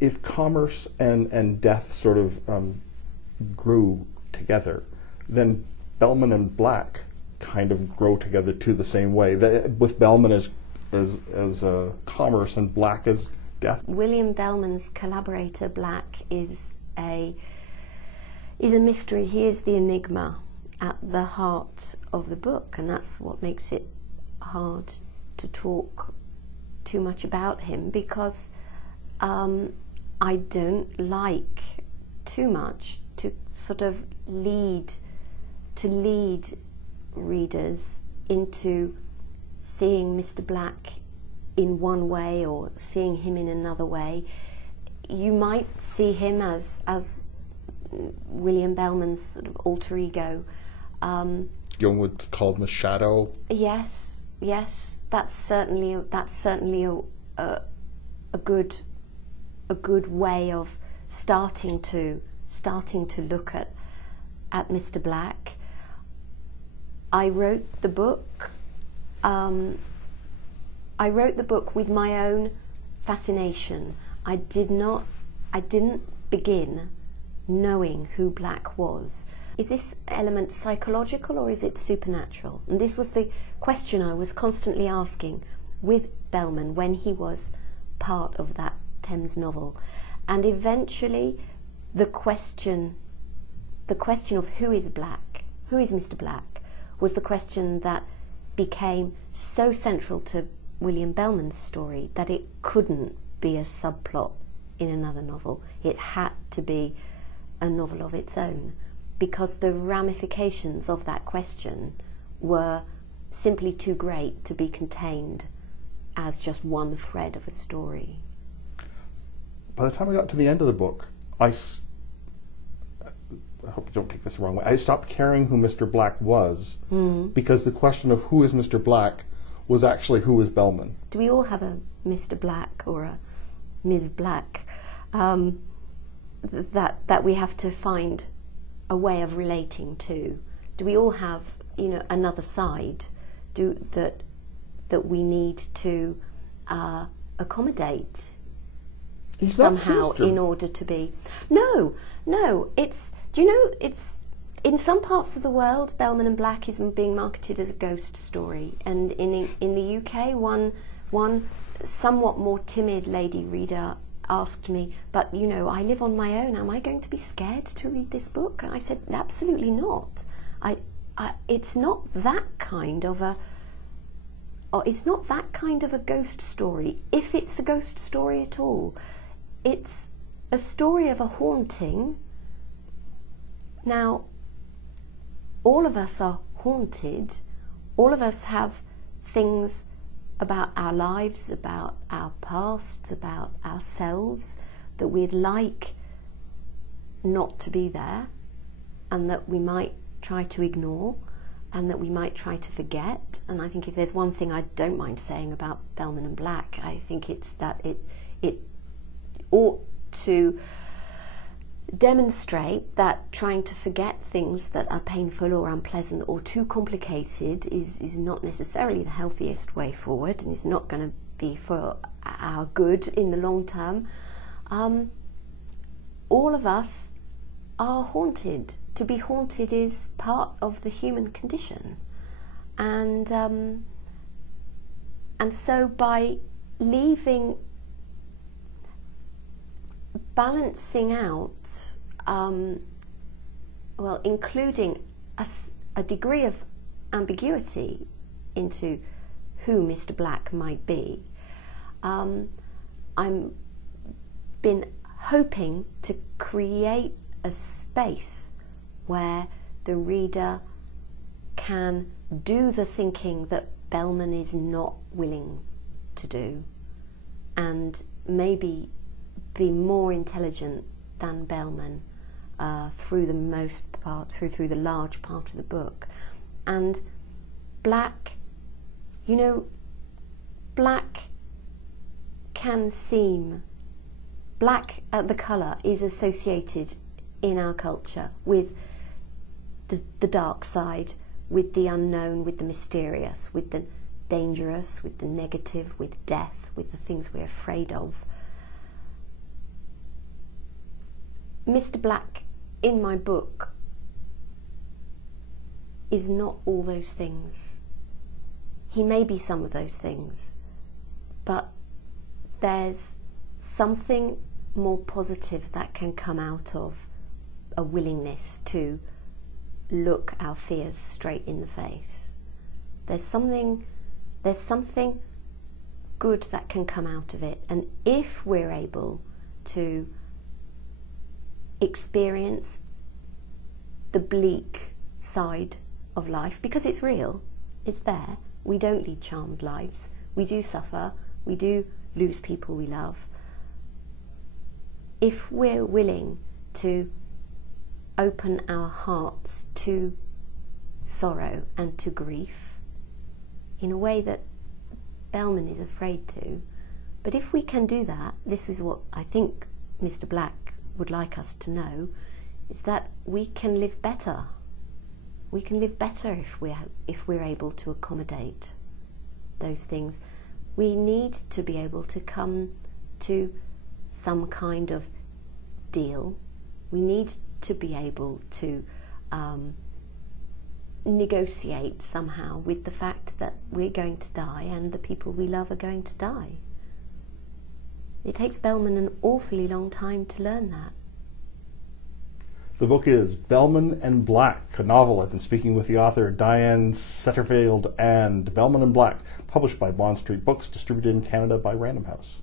If commerce and death sort of grew together, then Bellman and Black kind of grow together too the same way. With Bellman as commerce and Black as death. William Bellman's collaborator Black is a mystery. He is the enigma at the heart of the book, and that's what makes it hard to talk too much about him, because I don't like too much to sort of lead readers into seeing Mr. Black in one way or seeing him in another way. You might see him as William Bellman's sort of alter ego. Young would call him a shadow. Yes, that's certainly a good way of starting to look at Mr. Black. I wrote the book. I wrote the book with my own fascination. I didn't begin knowing who Black was. Is this element psychological or is it supernatural? And this was the question I was constantly asking with Bellman when he was part of that Thames novel. And eventually the question of who is Black, who is Mr. Black, was the question that became so central to William Bellman's story that it couldn't be a subplot in another novel. It had to be a novel of its own, because the ramifications of that question were simply too great to be contained as just one thread of a story. By the time I got to the end of the book, I hope you don't take this the wrong way, I stopped caring who Mr. Black was, because the question of who is Mr. Black was actually who is Bellman. Do we all have a Mr. Black or a Ms. Black that we have to find a way of relating to? Do we all have, another side that we need to accommodate somehow in order to be? No, it's, it's in some parts of the world, Bellman and Black is being marketed as a ghost story, and in the UK, one somewhat more timid lady reader asked me, but I live on my own, am I going to be scared to read this book? And I said, absolutely not. It's not that kind of a ghost story, if it's a ghost story at all. It's a story of a haunting. Now, all of us are haunted. All of us have things about our lives, about our pasts, about ourselves that we'd like not to be there, and that we might try to ignore, and that we might try to forget. And I think if there's one thing I don't mind saying about Bellman and Black, I think it's that it ought to demonstrate that trying to forget things that are painful or unpleasant or too complicated is not necessarily the healthiest way forward, and is not going to be for our good in the long term. All of us are haunted. To be haunted is part of the human condition, and so by balancing out, including a degree of ambiguity into who Mr. Black might be, I'm been hoping to create a space where the reader can do the thinking that Bellman is not willing to do, and maybe be more intelligent than Bellman through the large part of the book. And Black, Black can seem, Black, the colour, is associated in our culture with the dark side, with the unknown, with the mysterious, with the dangerous, with the negative, with death, with the things we're afraid of. Mr. Black in my book is not all those things. He may be some of those things, but there's something more positive that can come out of a willingness to look our fears straight in the face. There's something good that can come out of it, and if we're able to experience the bleak side of life, because it's real, it's there. We don't lead charmed lives. We do suffer. We do lose people we love. If we're willing to open our hearts to sorrow and to grief in a way that Bellman is afraid to, but if we can do that, this is what I think Mr. Black would like us to know, is that we can live better. We can live better if we're able to accommodate those things. We need to be able to come to some kind of deal. We need to be able to negotiate somehow with the fact that we're going to die and the people we love are going to die. It takes Bellman an awfully long time to learn that. The book is Bellman and Black, a novel. I've been speaking with the author Diane Setterfield and Bellman and Black, published by Bond Street Books, distributed in Canada by Random House.